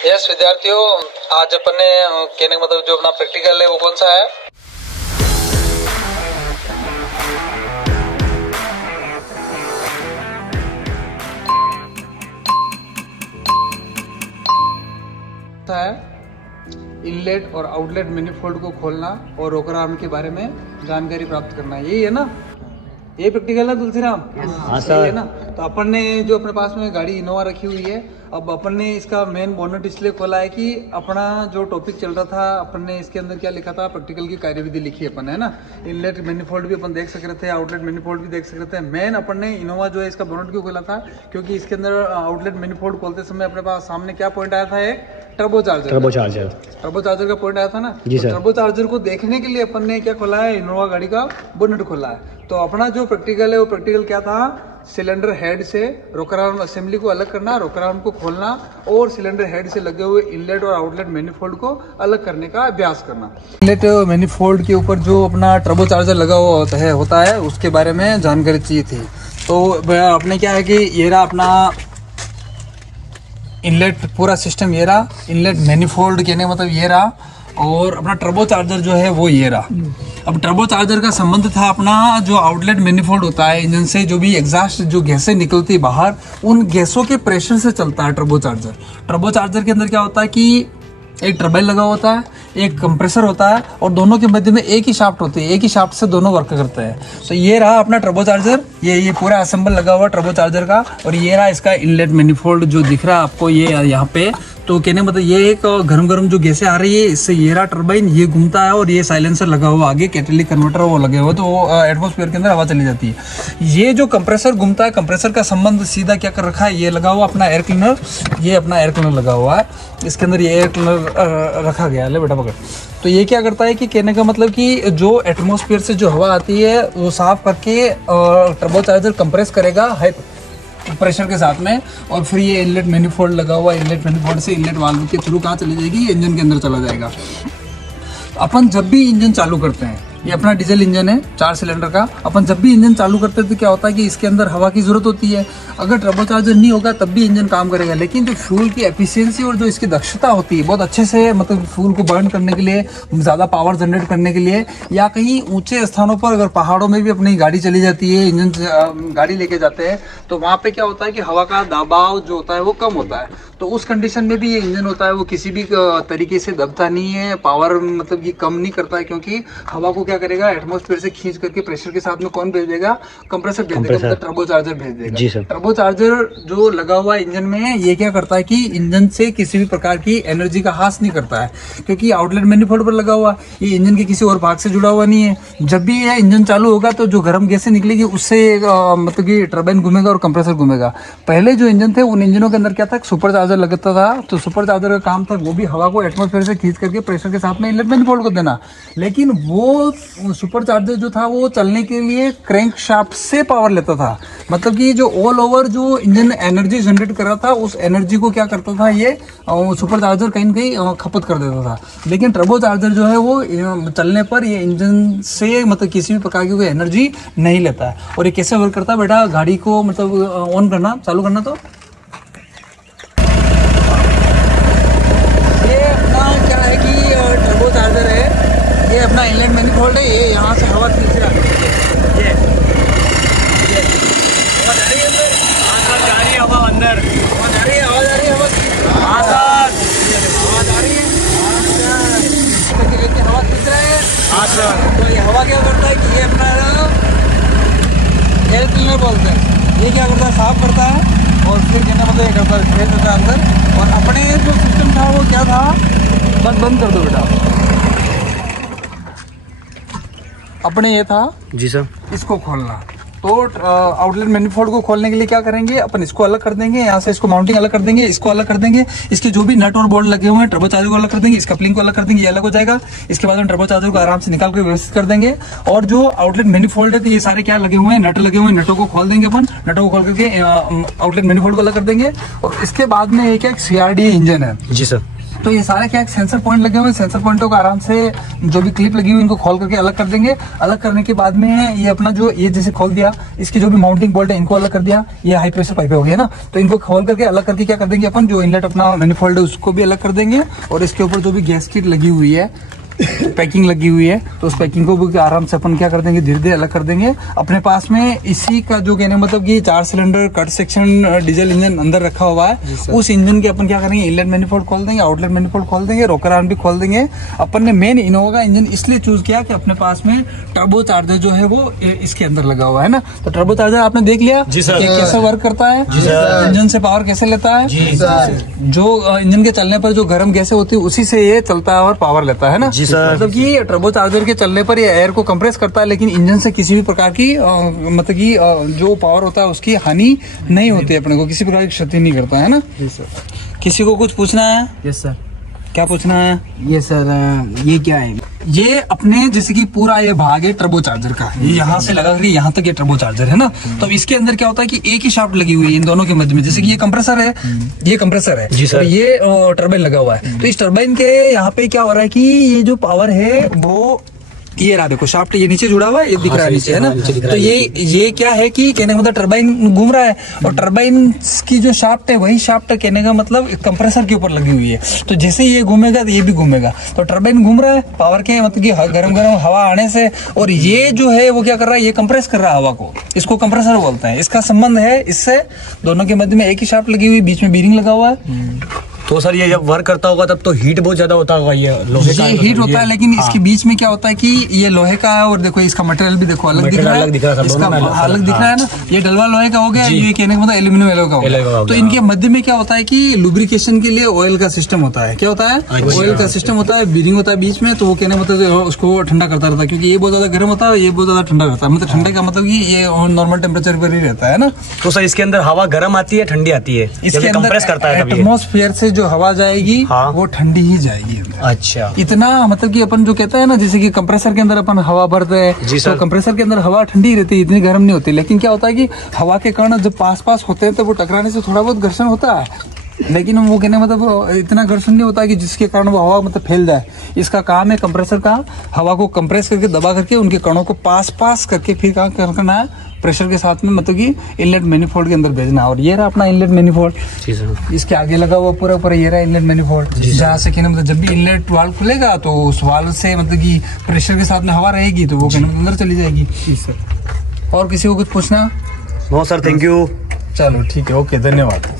Yes विद्यार्थियों, आज अपन ने कहने का मतलब जो अपना प्रैक्टिकल है वो कौन सा है? इनलेट और आउटलेट मैनिफोल्ड को खोलना और रोकर आर्म के बारे में जानकारी प्राप्त करना, यही है ना? ये प्रैक्टिकल है तुलसीराम? हाँ सर। है ना? तो अपन ने जो अपने पास में गाड़ी इनोवा रखी हुई है, अब अपन ने इसका मेन बोनट इसलिए खोला है कि अपना जो टॉपिक चल रहा था, अपन ने इसके अंदर क्या लिखा था, प्रैक्टिकल की कार्यविधि लिखी है अपन, है ना? इनलेट मैनिफोल्ड भी अपन देख सक रहे थे, आउटलेट मैनिफोल्ड भी देख सक रहे थे। मेन अपन ने इनोवा जो है इसका बोनट क्यों खोला था, क्योंकि इसके अंदर आउटलेट मैनिफोल्ड खोलते समय अपने पास सामने क्या पॉइंट आया था, एक टर्बो चार्जर का पॉइंट आया था ना? जी सर। टर्बो चार्जर को देखने के लिए अपन ने क्या खोला है, इनोवा गाड़ी का बोनट खोला है। तो अपना जो प्रैक्टिकल है वो प्रैक्टिकल क्या था, सिलेंडर हेड से रोकर आर्म असेंबली को अलग करना, रोकर आर्म को खोलना और सिलेंडर हेड से लगे हुए इनलेट और आउटलेट मैनिफोल्ड को अलग करने का अभ्यास करना। इनलेट मैनिफोल्ड के ऊपर जो अपना टर्बो चार्जर लगा हुआ होता है उसके बारे में जानकारी चाहिए थी। तो अपने क्या है कि ये रहा अपना इनलेट पूरा सिस्टम, ये रहा इनलेट मैनिफोल्ड कहने का मतलब ये रहा, और अपना टर्बो चार्जर जो है वो ये रहा। अब टर्बो चार्जर का संबंध था अपना जो आउटलेट मैनिफोल्ड होता है इंजन से, जो भी एग्जॉस्ट जो गैसें निकलती है बाहर, उन गैसों के प्रेशर से चलता है टर्बो चार्जर। टर्बो चार्जर के अंदर क्या होता है कि एक टर्बाइन लगा होता है, एक कंप्रेसर होता है और दोनों के मध्य में एक ही शाफ्ट होती है, एक ही शाफ्ट से दोनों वर्क करते हैं। तो ये रहा अपना टर्बो चार्जर, ये पूरा असेंबल लगा हुआ टर्बो चार्जर का, और ये रहा इसका इनलेट मैनिफोल्ड जो दिख रहा है आपको ये यहाँ पे। तो कहने मतलब ये एक गरम जो गैसें आ रही है इससे ये रहा टर्बाइन, ये घूमता है और ये साइलेंसर लगा हुआ आगे, कैटेलिटिक कन्वर्टर वो लगे हुए, तो वो एटमॉस्फेयर के अंदर हवा चली जाती है। ये जो कंप्रेसर घूमता है, कंप्रेसर का संबंध सीधा क्या कर रखा है, ये लगा हुआ अपना एयर क्लीनर, ये अपना एयर क्लीनर लगा हुआ है, इसके अंदर ये एयर क्लीनर रखा गया है। ले बेटा पकड़। तो ये क्या करता है कि कहने का मतलब कि जो एटमॉस्फेयर से जो हवा आती है वो साफ करके टर्बो चार्जर कंप्रेस करेगा हाई प्रेशर के साथ में, और फिर ये इनलेट मैनिफोल्ड लगा हुआ, इनलेट मैनिफोल्ड से इनलेट वाल्व के थ्रू कहाँ चली जाएगी, इंजन के अंदर चला जाएगा। अपन जब भी इंजन चालू करते हैं, ये अपना डीजल इंजन है 4 सिलेंडर का, अपन जब भी इंजन चालू करते हैं तो क्या होता है कि इसके अंदर हवा की जरूरत होती है। अगर टर्बो चार्जर नहीं होगा तब भी इंजन काम करेगा, लेकिन जो फ्यूल की एफिशिएंसी और जो इसकी दक्षता होती है बहुत अच्छे से, मतलब फ्यूल को बर्न करने के लिए, ज़्यादा पावर जनरेट करने के लिए, या कहीं ऊंचे स्थानों पर अगर पहाड़ों में भी अपनी गाड़ी चली जाती है, इंजन गाड़ी लेके जाते हैं, तो वहाँ पे क्या होता है कि हवा का दबाव जो होता है वो कम होता है। तो उस कंडीशन में भी ये इंजन होता है वो किसी भी तरीके से दबता नहीं है, पावर मतलब ये कम नहीं करता है, क्योंकि हवा को क्या करेगा, एटमॉस्फेयर से खींच करके प्रेशर के साथ में कौन भेज देगा, कंप्रेसर भेज देगा, मतलब टर्बो चार्जर भेज देगा। जी सर। टर्बो चार्जर जो लगा हुआ है इंजन में, ये क्या करता है कि इंजन से किसी भी प्रकार की एनर्जी का हास नहीं करता है, क्योंकि आउटलेट मैनिफोल्ड पर लगा हुआ, ये इंजन के किसी और भाग से जुड़ा हुआ नहीं है। जब भी ये इंजन चालू होगा तो जो गर्म गैसें निकलेगी उससे मतलब कि टर्बाइन घूमेगा और कंप्रेसर घूमेगा। पहले जो इंजन थे उन इंजनों के अंदर क्या था, सुपर चार्जर लगता था, तो सुपर चार्जर का काम था वो भी हवा को एटमॉस्फेयर से खींच करके प्रेशर के साथ में इनलेट मैनिफोल्ड को देना। लेकिन वो सुपर चार्जर जो था वो चलने के लिए क्रैंक शाफ्ट से पावर लेता था, मतलब कि जो ऑल ओवर जो इंजन एनर्जी जनरेट कर रहा था उस एनर्जी को क्या करता था, ये सुपर चार्जर कहीं न कहीं खपत कर देता था। लेकिन टर्बो चार्जर जो है वो चलने पर ये इंजन से मतलब किसी भी प्रकार की कोई एनर्जी नहीं लेता है। और ये कैसे वर्क करता है बेटा, गाड़ी को मतलब ऑन करना, चालू करना, तो ये अपना क्या है कि टर्बो चार्जर है, ये अपना इनलेट मैनिफोल्ड है, ये यहाँ से हवा खींच रहा है, ये हवा जा रही है अंदर, जा रही है हवा अंदर, हवा जा रही है, आवाज आ रही है, हाँ सर, आवाज आ रही है, हवा खींच रहा है। हाँ सर। तो ये हवा क्या करता है कि ये अपना एयर क्लीनर बोलते हैं, ये क्या करता है, साफ करता है और फिर कहना मतलब ये करता है, भेज देता है अंदर। और अपने जो सिस्टम था वो क्या था, बस बंद कर दो बेटा, अपने ये था जी सर, इसको खोलना। तो आउटलेट मैनिफोल्ड को खोलने के लिए क्या करेंगे, अपन इसको अलग कर देंगे, यहाँ से इसको माउंटिंग अलग कर देंगे, इसको अलग कर देंगे, इसके जो भी नट और बोल्ट लगे हुए हैं टर्बो चार्जर को अलग कर देंगे, इस कपलिंग को अलग कर देंगे, ये अलग हो जाएगा। इसके बाद हम टर्बो चार्जर को आराम से निकाल कर व्यवस्थित कर देंगे। और जो आउटलेट मैनिफोल्ड है तो ये सारे क्या लगे हुए हैं, नट लगे हुए हैं, नटों को खोल देंगे अपन, नटों को खोल करके आउटलेट मैनिफोल्ड को अलग कर देंगे। और इसके बाद में एक CRDA इंजन है। जी सर। तो ये सारे क्या सेंसर पॉइंट लगे हुए हैं, सेंसर पॉइंटों को आराम से जो भी क्लिप लगी हुई इनको खोल करके अलग कर देंगे। अलग करने के बाद में ये अपना जो ये जैसे खोल दिया, इसकी जो भी माउंटिंग बोल्ट है इनको अलग कर दिया। ये हाई प्रेशर पाइप हो गया ना, तो इनको खोल करके अलग करके क्या कर देंगे अपन, जो इनलेट अपना मैनिफोल्ड है उसको भी अलग कर देंगे। और इसके ऊपर जो भी गैस किट लगी हुई है, पैकिंग लगी हुई है, तो उस पैकिंग को भी आराम से अपन क्या कर देंगे, धीरे धीरे अलग कर देंगे। अपने पास में इसी का जो कहने मतलब कि 4 cylinder cut section diesel engine अंदर रखा हुआ है। उस इंजन के अपन क्या करेंगे, इनलेट मैनिफोल्ड खोल देंगे, आउटलेट मैनिफोल्ड खोल देंगे, रोकर आर्म भी खोल देंगे। अपन ने मेन इनोवा का इंजन इसलिए चूज किया कि अपने पास में टर्बो चार्जर जो है वो इसके अंदर लगा हुआ है ना। तो टर्बो चार्जर आपने देख लिया कैसे वर्क करता है, इंजन से पावर कैसे लेता है, जो इंजन के चलने पर जो गर्म गैसें होती है उसी से ये चलता है और पावर लेता है ना। मतलब कि टर्बो चार्जर के चलने पर ये एयर को कंप्रेस करता है, लेकिन इंजन से किसी भी प्रकार की मतलब कि जो पावर होता है उसकी हानि नहीं होती है, अपने को किसी प्रकार की क्षति नहीं करता है ना। किसी को कुछ पूछना है? Yes sir. क्या पूछना है? ये सर ये क्या है? ये अपने जैसे कि पूरा ये भाग है टर्बो चार्जर का, ये यहाँ से लगा कर यहाँ तक ये टर्बो चार्जर है ना। तो इसके अंदर क्या होता है कि एक ही शाफ्ट लगी हुई है इन दोनों के मध्य में। जैसे कि ये कंप्रेसर है, ये कंप्रेसर है और ये टर्बाइन लगा हुआ है। तो इस टर्बाइन के यहाँ पे क्या हो रहा है कि ये जो पावर है वो ये रहा, देखो शाफ्ट ये नीचे जुड़ा हुआ है, ये दिख रहा है नीचे है ना। तो ये क्या है कि कहने का मतलब टरबाइन घूम रहा है और टरबाइन की जो शाफ्ट है वही शाफ्ट कहने का मतलब कंप्रेसर के ऊपर लगी हुई है। तो जैसे ये घूमेगा तो ये भी घूमेगा। तो टरबाइन घूम रहा है पावर के मतलब कि गरम गरम हवा आने से, और ये जो है वो क्या कर रहा है, ये कंप्रेस कर रहा है हवा को, इसको कंप्रेसर बोलते हैं। इसका संबंध है इससे, दोनों के मध्य में एक ही शाफ्ट लगी हुई, बीच में बीरिंग लगा हुआ है। तो सर ये जब वर्क करता होगा तब तो हीट बहुत ज्यादा होता होगा, ये लोहे का हीट होता है, लेकिन इसके बीच में क्या होता है कि ये लोहे का है और देखो इसका मटेरियल भी देखो अलग दिख रहा है, इसका अलग दिख रहा है ना। ये डलवा लोहे का हो गया, ये कहने का मतलब एल्यूमिनियम एलो का हो गया। तो इनके मध्य में क्या होता है कि लुब्रिकेशन के लिए ऑयल का सिस्टम होता है। क्या होता है? ऑयल का सिस्टम होता है, बीरिंग होता है बीच में। तो वो कहने मतलब उसको ठंडा करता रहता है, क्योंकि ये बहुत ज्यादा गर्म होता है, ये बहुत ज्यादा ठंडा रहता है। मतलब ठंडे का मतलब कि ये नॉर्मल टेम्परेचर पर ही रहता है ना। तो सर इसके अंदर हवा गर्म आती है ठंडी आती है? इसके अंदर एटमॉस्फेयर से जो हवा जाएगी वो ठंडी ही जाएगी। अच्छा, इतना मतलब कि अपन जो कहता है ना, जैसे कि कंप्रेसर के अंदर अपन हवा भरते हैं तो कंप्रेसर के अंदर हवा ठंडी रहती है, इतनी गर्म नहीं होती। लेकिन क्या होता है कि हवा के कण जब पास पास होते हैं तो वो टकराने से थोड़ा बहुत घर्षण होता है, लेकिन वो कहने मतलब इतना घर्षण नहीं होता कि जिसके कारण वो हवा मतलब फैल जाए। इसका काम है कंप्रेसर का हवा को कंप्रेस करके दबा करके उनके कणों को पास पास करके फिर क्या करना है, प्रेशर के साथ में मतलब कि इनलेट मैनिफोल्ड के अंदर भेजना। और ये रहा अपना इनलेट मैनिफोल्ड, इसके आगे लगा हुआ पूरा पूरा ये रहा इनलेट मैनिफोल्ड, जहाँ से कहने मतलब जब भी इनलेट वाल्व खुलेगा तो उस वाल्व से मतलब कि प्रेशर के साथ में हवा रहेगी तो वो कहने मतलब अंदर चली जाएगी। सर और किसी को कुछ पूछना? No sir, thank you. चलो ठीक है, ओके, धन्यवाद।